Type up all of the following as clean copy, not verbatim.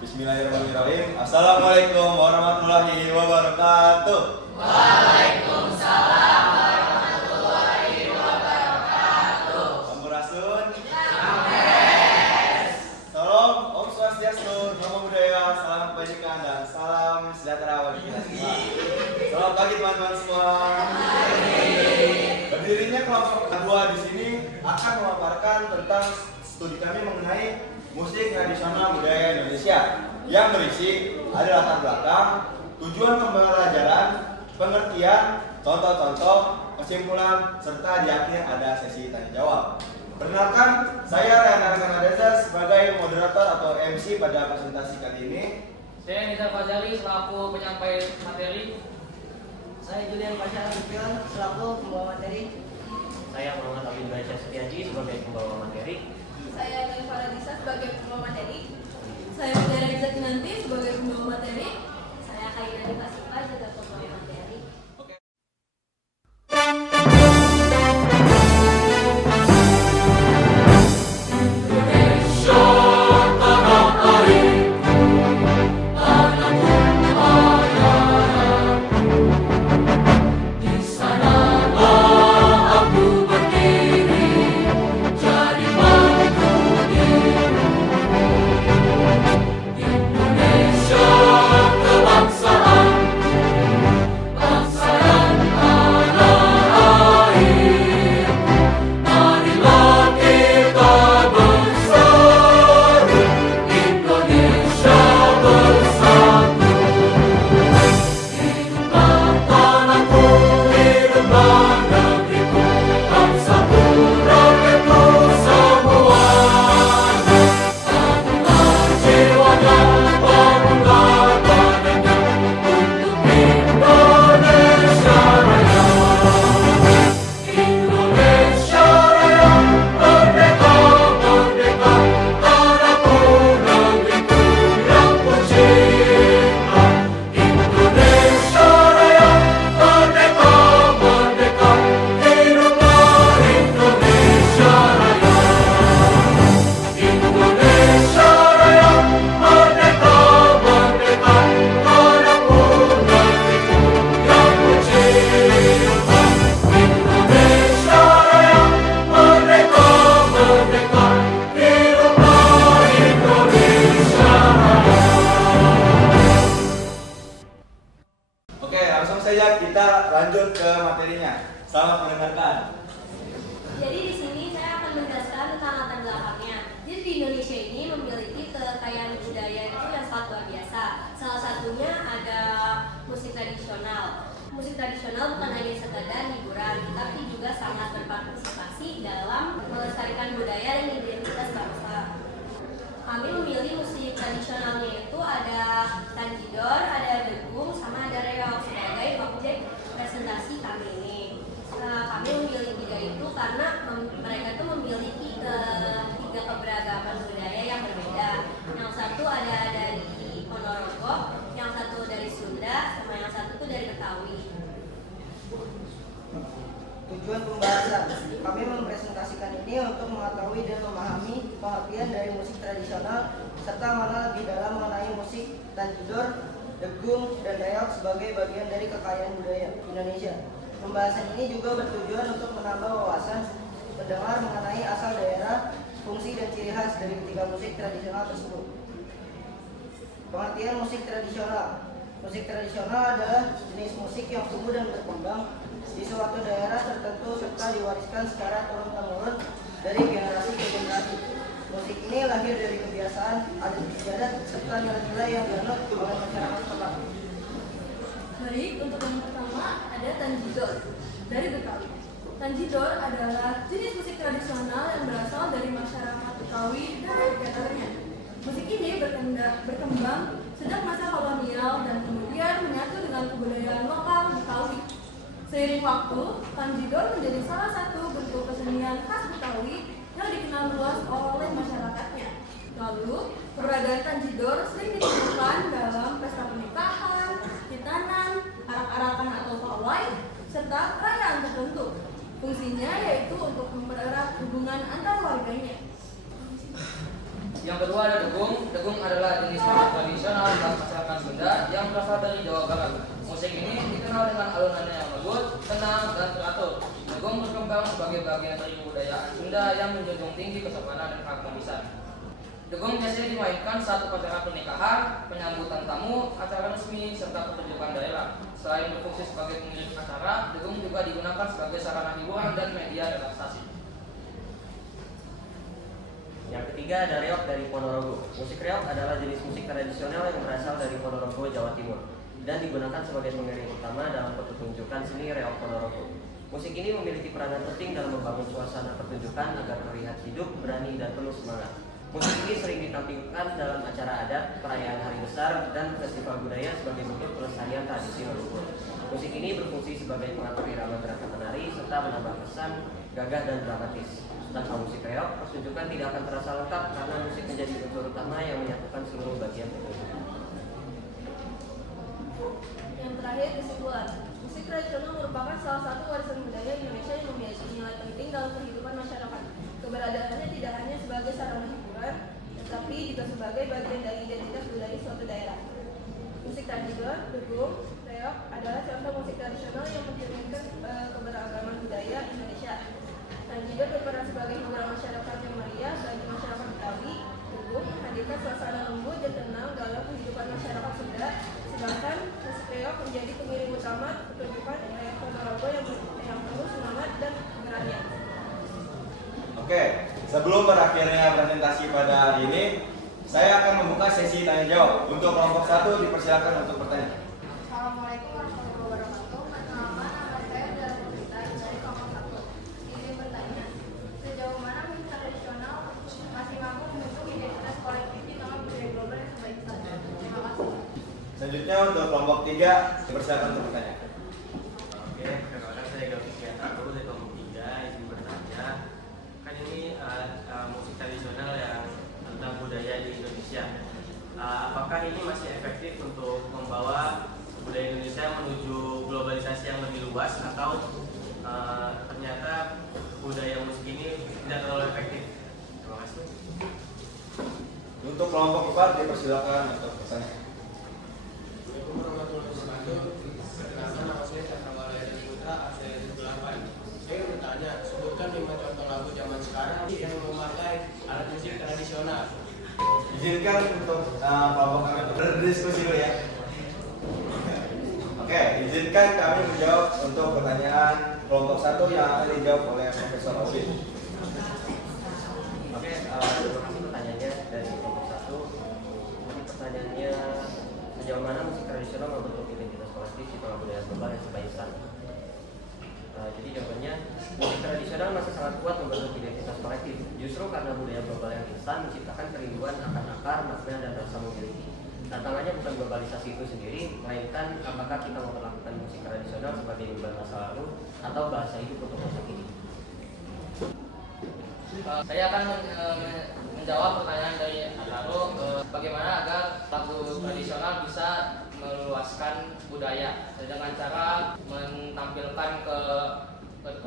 Bismillahirrahmanirrahim. Assalamualaikum warahmatullahi wabarakatuh. Waalaikumsalam warahmatullahi wabarakatuh. Sampurasun. Amin. Salam, Om Swastiastu, Namo Buddhaya, salam kebajikan dan salam sejahtera bagi kita semua. Selamat pagi teman-teman semua. Berdirinya kelompok kedua di sini akan memaparkan tentang studi kami mengenai musik tradisional budaya Indonesia yang berisi ada latar belakang, tujuan pembelajaran, pengertian, contoh-contoh, kesimpulan, serta di akhir ada sesi tanya jawab. Perkenalkan, saya Ryan Arkanadeza sebagai moderator atau MC pada presentasi kali ini. Saya Nizar Fazali selaku penyampai materi. Saya Julian Pasha Rupion selaku pembawa materi. Saya Muhammad Abdul Raja Setiaji sebagai pembawa materi. Saya Nil Faradisa sebagai pembawa materi. Saya Tiara Iza Kinanti sebagai pembawa materi. Saya Kaina Dikasipa sebagai pembawa materi. Oke, langsung saja kita lanjut ke materinya. Selamat mendengarkan. Jadi di sini saya akan menjelaskan tentang latar belakangnya. Jadi di Indonesia ini memiliki kekayaan budaya itu yang sangat luar biasa. Salah satunya ada musik tradisional. Musik tradisional bukan hanya sekadar hiburan, tapi juga sangat berpartisipasi dalam melestarikan budaya dan identitas bangsa. Kami memilih musik tradisionalnya itu ada tanjidor, ada degung, sama ada reog sebagai objek presentasi kami ini. Kami memilih tiga itu karena mereka itu memiliki tiga keberagaman budaya yang berbeda. Yang satu ada dari Ponorogo, yang satu dari Sunda, sama yang satu itu dari Betawi. Tujuan pembahasan, kami mempresentasikan ini untuk mengetahui dan memahami pengertian dari musik tradisional serta mana lebih dalam mengenai musik tanjidor, degung, dan reog sebagai bagian dari kekayaan budaya Indonesia. Pembahasan ini juga bertujuan untuk menambah wawasan pendengar mengenai asal daerah, fungsi dan ciri khas dari ketiga musik tradisional tersebut. Pengertian musik tradisional. Musik tradisional adalah jenis musik yang tumbuh dan berkembang di suatu daerah tertentu serta diwariskan secara turun-temurun dari generasi ke generasi. Musik ini lahir dari kebiasaan, adat istiadat, serta nilai-nilai yang dianut oleh masyarakat setempat. Baik, untuk yang pertama ada tanjidor dari Betawi. Tanjidor adalah jenis musik tradisional yang berasal dari masyarakat Betawi dan sekitarnya. Musik ini berkembang sejak masa kolonial dan kemudian menyatu dengan kebudayaan lokal Betawi. Seiring waktu, tanjidor menjadi salah satu bentuk kesenian khas Betawi yang dikenal luas oleh masyarakatnya. Lalu, keberadaan tanjidor sering ditemukan dalam pesta pernikahan, hitanan, arak-arakan atau pawai, serta perayaan tertentu. Fungsinya yaitu untuk mempererat hubungan antar warganya. Yang kedua ada degung. Degung adalah jenis musik Degong sebagai bagian dari kebudayaan Sunda yang menjunjung tinggi kesopanan dan keharmonisan. Degong biasanya dimainkan saat upacara pernikahan, penyambutan tamu, acara resmi, serta pertunjukan daerah. Selain berfungsi sebagai pengiring acara, degong juga digunakan sebagai sarana hiburan dan media relaksasi. Yang ketiga ada reog dari Ponorogo. Musik reog adalah jenis musik tradisional yang berasal dari Ponorogo, Jawa Timur dan digunakan sebagai pengiring utama dalam pertunjukan seni reog Ponorogo. Musik ini memiliki peranan penting dalam membangun suasana pertunjukan agar terlihat hidup, berani, dan penuh semangat. Musik ini sering ditampilkan dalam acara adat, perayaan hari besar, dan festival budaya sebagai bentuk pelestarian tradisi leluhur. Musik ini berfungsi sebagai pengatur irama gerakan menari serta menambah kesan, gagah, dan dramatis. Tanpa musik reog, pertunjukan tidak akan terasa lengkap karena musik menjadi unsur utama yang menyatukan seluruh bagian pertunjukan. Yang terakhir, kesimpulan. Musik tradisional merupakan salah satu warisan budaya Indonesia yang memiliki nilai penting dalam kehidupan masyarakat. Keberadaannya tidak hanya sebagai sarana hiburan, tetapi juga sebagai bagian dari identitas budaya suatu daerah. Musik tradisional, degong, reog adalah contoh musik tradisional yang mencerminkan keberagaman budaya Indonesia dan juga berperan sebagai hiburan masyarakat yang meriah bagi masyarakat Betawi. Degong menghadirkan suasana lembut dan tenang dalam kehidupan masyarakat Sunda, sedangkan musik reog menjadi pengiring utama pertunjukan reog Ponorogo yang penuh semangat dan keberanian. Oke, sebelum berakhirnya presentasi pada hari ini, saya akan membuka sesi tanya jawab. Untuk kelompok 1 dipersilakan untuk bertanya. Assalamualaikum warahmatullahi wabarakatuh. Perkenalkan, nama saya adalah Putri dari kelompok 1. Izin bertanya, sejauh mana musik tradisional masih mampu membentuk identitas kolektif di tengah budaya global yang sebaik saja? Terima kasih. Selanjutnya untuk kelompok 3 dipersilakan untuk bertanya. Oke, perkenalkan saya Gauti Kiantaru dari kelompok 3. Izin bertanya, kan ini musik tradisional yang tentang budaya di Indonesia. Apakah ini masih efektif untuk membawa budaya Indonesia menuju globalisasi yang lebih luas atau ternyata budaya musik ini tidak terlalu efektif? Terima kasih. Untuk kelompok 4 dipersilakan untuk bertanya. Assalamualaikum warahmatullahi wabarakatuh. Perkenalkan, nama saya Cakrawala Putra, ASL 8. Saya bertanya, sebutkan 5 contoh lagu zaman sekarang yang memakai alat musik tradisional. Izinkan untuk kelompok kami untuk berdiskusi dulu ya. Oke, izinkan kami menjawab untuk pertanyaan kelompok 1 yang akan dijawab oleh Profesor Audin. Oke, terima kasih pertanyaannya dari kelompok 1. Jadi pertanyaannya, sejauh mana musik tradisional membentuk identitas kolektif di tengah budaya global yang sebaik-baik? Jadi jawabannya, musik tradisional masih sangat kuat membentuk identitas kolektif. Justru karena budaya global yang instan menciptakan kerinduan akan akar, makna, dan rasa memiliki. Tantangannya bukan globalisasi itu sendiri, melainkan apakah kita memperlakukan musik tradisional sebagai imban masa lalu atau bahasa hidup untuk masa kini. Saya akan menjawab pertanyaan dari Ataro, bagaimana agar lagu tradisional bisa meluaskan budaya dengan cara menampilkan ke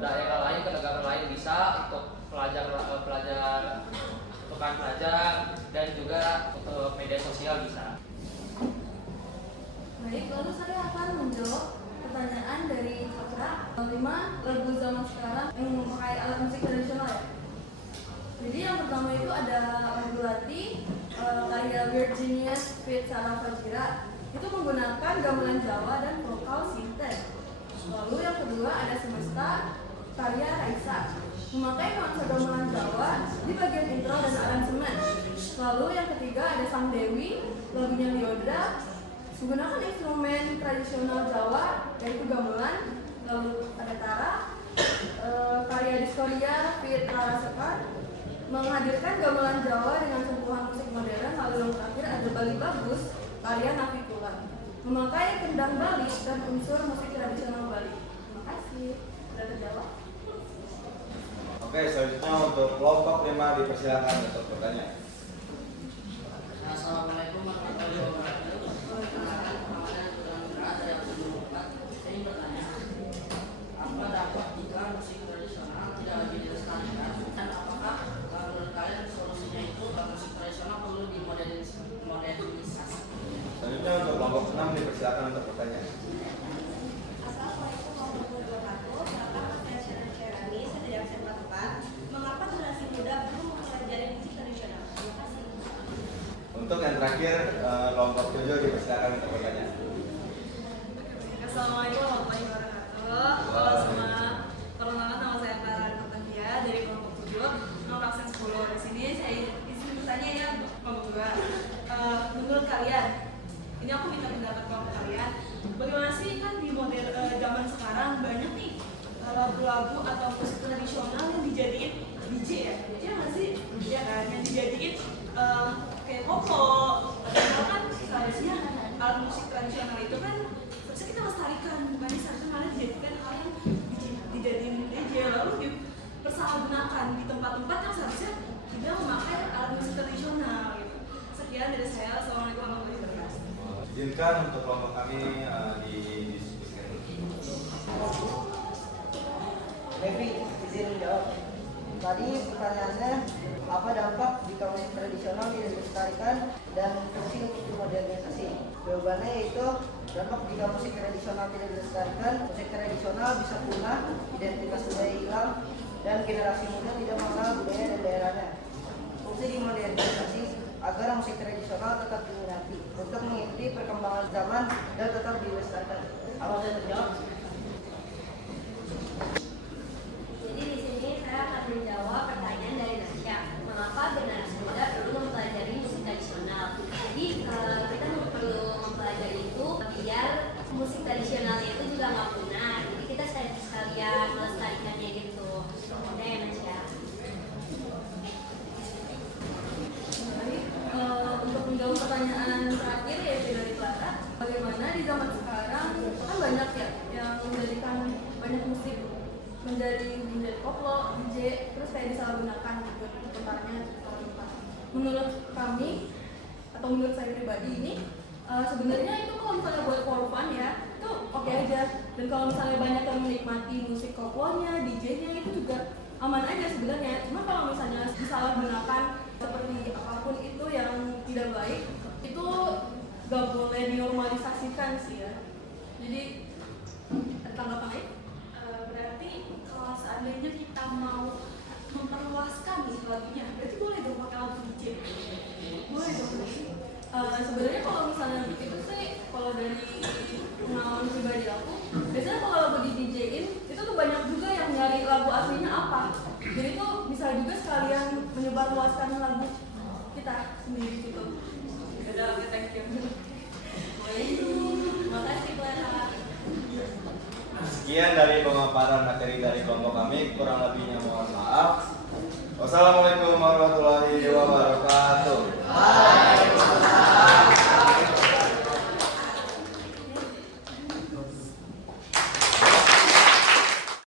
daerah lain, ke negara lain bisa untuk pelajar dan juga untuk media sosial bisa. Baik, lalu saya akan menjawab pertanyaan dari Cakra. 5 lagu zaman sekarang yang memakai alat musik tradisional ya. Jadi yang pertama itu ada lagu Lati, karya Virginius feat. Sarah Fajira. Itu menggunakan gamelan Jawa dan vokal sinten. Lalu yang kedua ada Semesta, karya Raisa, memakai nuansa gamelan Jawa di bagian intro dan aransemen. Lalu yang ketiga ada Sang Dewi, lagunya Liodra, menggunakan instrumen tradisional Jawa yaitu gamelan. Lalu ada Tara, karya Diskoria feat. Rara Sekar, menghadirkan gamelan Jawa dengan sentuhan musik modern. Lalu yang terakhir ada Bali Bagus, karya Nafikula, memakai kendang Bali dan unsur musik tradisional Bali. Terima kasih. Sudah terjawab. Oke, selanjutnya untuk kelompok 5 dipersilakan untuk bertanya. Assalamualaikum warahmatullahi wabarakatuh. Perkenalkan, nama saya Tuhan Berat dari Abdul 4. Saya ingin bertanya, apa dapat jika musik tradisional tidak lagi dilestarikan, dan apakah menurut kalian solusinya itu musik tradisional perlu dimodernisasi? Selanjutnya untuk kelompok 6 dipersilakan untuk bertanya. Assalamualaikum warahmatullahi wabarakatuh. Perkenalkan, saya Syairani, saya dari terakhir kelompok 7 dipersilakan untuk bertanya. Assalamualaikum warahmatullahi wabarakatuh. Halo semua. Perkenalkan nama saya Clara Natalia dari kelompok 7, nomor absen 10. Di sini saya izin bertanya ya kelompok 2. Menurut kalian, ini aku minta pendapat kelompok kalian. Bagaimana sih kan di model zaman sekarang banyak nih lagu-lagu atau musik tradisional yang dijadiin DJ ya? Iya nggak sih? Iya kan? Yang dijadiin kayak koplo. Padahal kan seharusnya alat musik tradisional itu kan harusnya kita lestarikan, bukannya seharusnya malah dijadikan hal yang dijadiin DJ lalu dipersalahgunakan di tempat-tempat yang seharusnya tidak memakai alat musik tradisional gitu. Sekian dari saya. Assalamualaikum warahmatullahi wabarakatuh. Izinkan untuk kelompok kami didiskusikan. Devi, izin menjawab. Tadi pertanyaannya, apa dampak jika musik tradisional tidak dilestarikan dan fungsi untuk dimodernisasi? Jawabannya yaitu, dampak jika musik tradisional tidak dilestarikan, musik tradisional bisa punah, identitas budaya hilang, dan generasi muda tidak mengenal budaya dan daerahnya. Fungsi dimodernisasi agar musik tradisional tetap diminati untuk mengikuti perkembangan zaman dan tetap dilestarikan. Apa saya terjawab? Jadi di sini saya akan menjawab pertanyaan dari Nasya. Mengapa generasi muda perlu mempelajari musik tradisional? Jadi kita perlu mempelajari itu biar musik tradisionalnya itu juga nggak punah. Jadi kita sekalian melestarikannya gitu. Oke, Nasya. Untuk menjawab pertanyaan terakhir yaitu dari Clara, bagaimana di zaman sekarang kan banyak ya yang menjadikan banyak musik menjadi koplo, DJ, terus kayak disalahgunakan gitu, perkaranya disalahgunakan. Menurut kami atau menurut saya pribadi ini sebenarnya itu kalau misalnya buat for fun ya itu oke aja, dan kalau misalnya banyak yang menikmati musik koplonya, DJ-nya itu juga aman aja sebenarnya. Cuma kalau misalnya disalahgunakan seperti apapun itu yang tidak baik, itu gak boleh dinormalisasikan sih ya. Jadi tanggapan lain? Berarti kalau seandainya kita mau memperluaskan nih lagunya, berarti boleh dong pakai lagu DJ? Boleh dong berarti? Sebenarnya kalau misalnya begitu sih, kalau dari pengalaman pribadi aku, biasanya kalau lagu di DJ-in itu tuh banyak juga yang nyari lagu aslinya apa. Jadi tuh bisa juga sekalian menyebarluaskan lagu kita sendiri gitu. Udah, oke, thank you. Terima kasih Clara. Sekian dari pemaparan materi dari kelompok kami, kurang lebihnya mohon maaf. Wassalamualaikum warahmatullahi wabarakatuh.